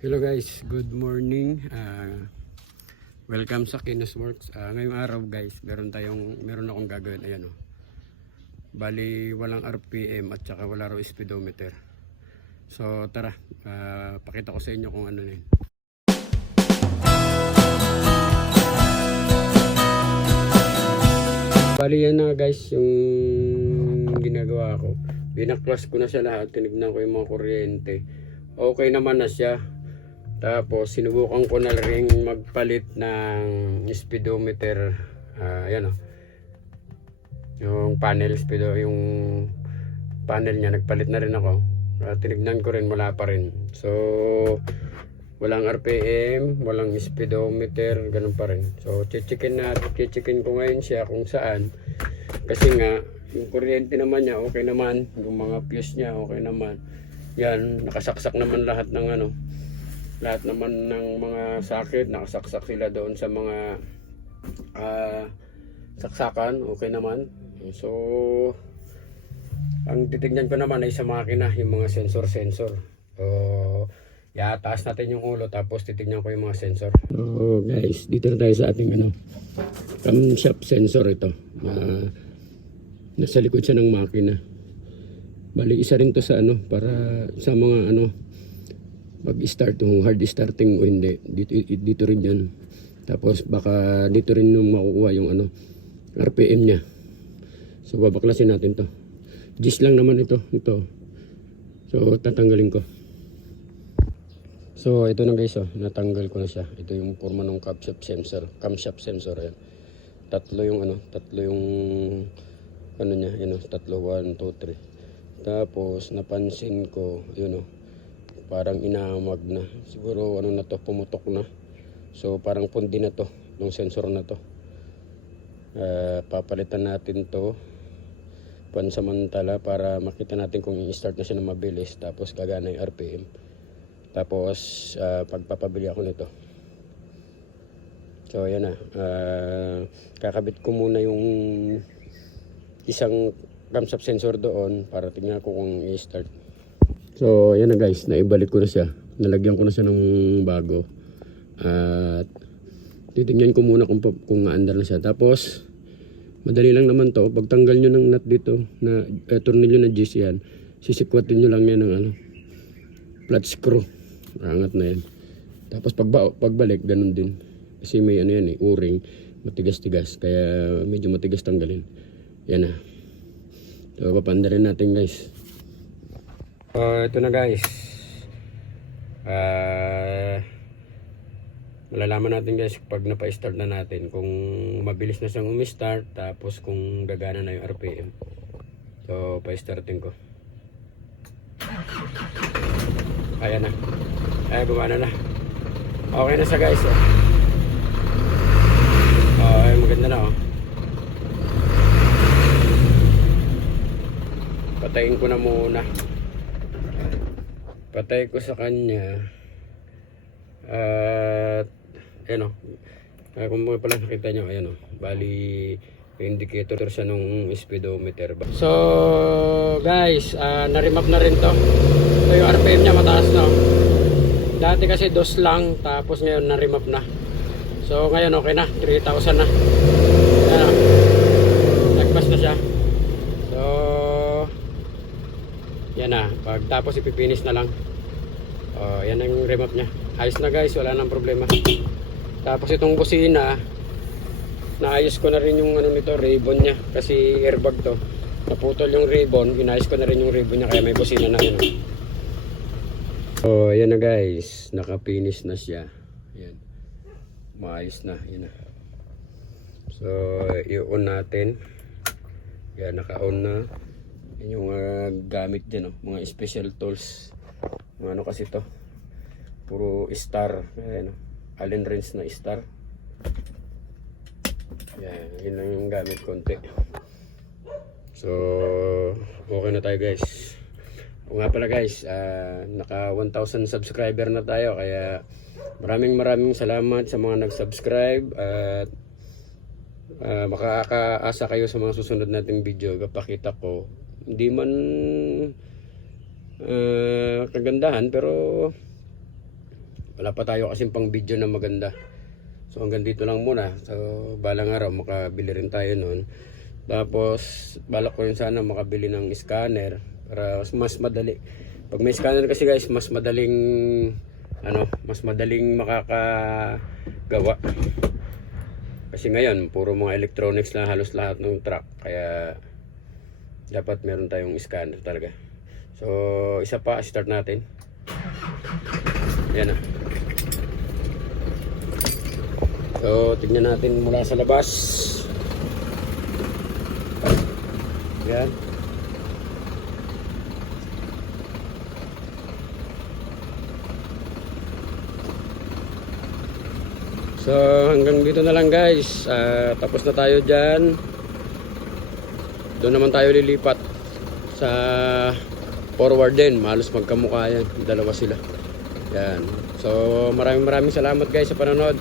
Hello guys, good morning. Welcome sa Kinos Works. Ngayong araw guys, meron akong gagawin. Ayan oh. Bali walang RPM at saka wala raw speedometer. So tara, pakita ko sa inyo kung ano yun. Bali yan na guys yung ginagawa ko. Binaklas ko na siya lahat, tinignan ko yung mga kuryente. Okay naman na siya. Tapos sinubukan ko na rin magpalit ng speedometer. Ayan o. Yung panel yung panel niya nagpalit na rin ako. Tinignan ko rin, wala pa rin. So walang RPM, walang speedometer, ganun pa rin. So chichikin ko ngayon siya kung saan. Kasi nga yung kuryente naman niya okay naman, yung mga fuse niya okay naman. Yan, nakasaksak naman lahat ng lahat naman ng mga sakit, nakasaksak sila doon sa mga saksakan, okay naman. So ang titignan ko naman ay sa makina, yung mga sensor. So taas natin yung ulo tapos titignan ko yung mga sensor. So guys, dito na tayo sa ating camshaft sensor ito. Nasa likod siya ng makina. Bali isa rin to sa para sa mga pag-start, yung hard starting o hindi, dito rin yan. Tapos baka dito rin yung makukuha yung RPM nya. So babaklasin natin to. Gis lang naman ito. So tatanggalin ko. So ito na guys, natanggal ko na siya. Ito yung forma ng camshaft sensor yan. Tatlo yung niya, tatlo, 1, 2, 3. Tapos napansin ko, parang inamag na. Siguro na to, pumutok na. So parang pundi na to, ng sensor na to. Papalitan natin to pansamantala para makita natin kung i-start na siya na mabilis. Tapos gagana yung RPM. Tapos pagpapabili ako nito. So yan na. Kakabit ko muna yung isang camshaft sensor doon para tingnan ko kung i-start. So yan na guys, naibalik ko na siya. Nalagyan ko na siya ng bago. At titingnan ko muna kung naandar na siya. Tapos madali lang naman to. Pagtanggal nyo ng nut dito na tornilyo na G's yan, sisikwatin nyo lang yan ng flat screw. Angat na yan. Tapos pagbalik ganun din. Kasi may o-ring, matigas-tigas. Kaya medyo matigas tanggalin. Yan na. So papandarin natin guys. Ito na guys. Malalaman natin guys pag napa-start na natin kung mabilis na siyang umi-start, tapos kung gagana na yung RPM. So pa-startin ko. Ayan na. Gumana na. Okay na siya guys. Maganda na Patayin ko na muna. Patay ko sa kanya. At kung mga pala nakita nyo, ayan bali indicator siya nung speedometer. So guys, na-remap na rin to. So yung RPM nya mataas na. Dati kasi 2 lang, tapos ngayon na-remap na. So ngayon okay na, 3,000 na. Ayan nagpas na siya. So yan na, tapos ipipinish na lang. Yan ang remap nya. Ayos na guys, wala nang problema. Tapos itong busina, naayos ko na rin yung nito, ribbon nya. Kasi airbag to. Naputol yung ribbon, inayos ko na rin yung ribbon nya, kaya may busina na yun. So yan na guys, nakapinish na siya. Yan. Maayos na, yan na. So i-on natin. Yan, naka-on na. Yan yung gamit din, mga special tools. Mga kasi to, puro star. Ayan, Allen wrench na star. Yan, yun lang yung gamit konti. So okay na tayo guys. O nga pala guys, naka 1,000 subscriber na tayo. Kaya maraming salamat sa mga nag-subscribe. At makakaasa kayo sa mga susunod nating video. Kapakita ko, hindi man kagandahan pero Wala pa tayo kasing pang video na maganda. So hanggang dito lang muna. So balang araw makabili rin tayo nun. Tapos balak ko rin sana makabili ng scanner para mas madali. Pag may scanner kasi guys, mas madaling makakagawa. Kasi ngayon puro mga electronics lang halos lahat ng truck, kaya dapat meron tayong scanner talaga. So isa pa, start natin. Yan na. So tignan natin mula sa labas. Yan. So hanggang dito na lang guys. Tapos na tayo dyan. Doon naman tayo lilipat sa forward din. Malos magkamukha yan. Dalawa sila. Yan. So maraming salamat guys sa panonood.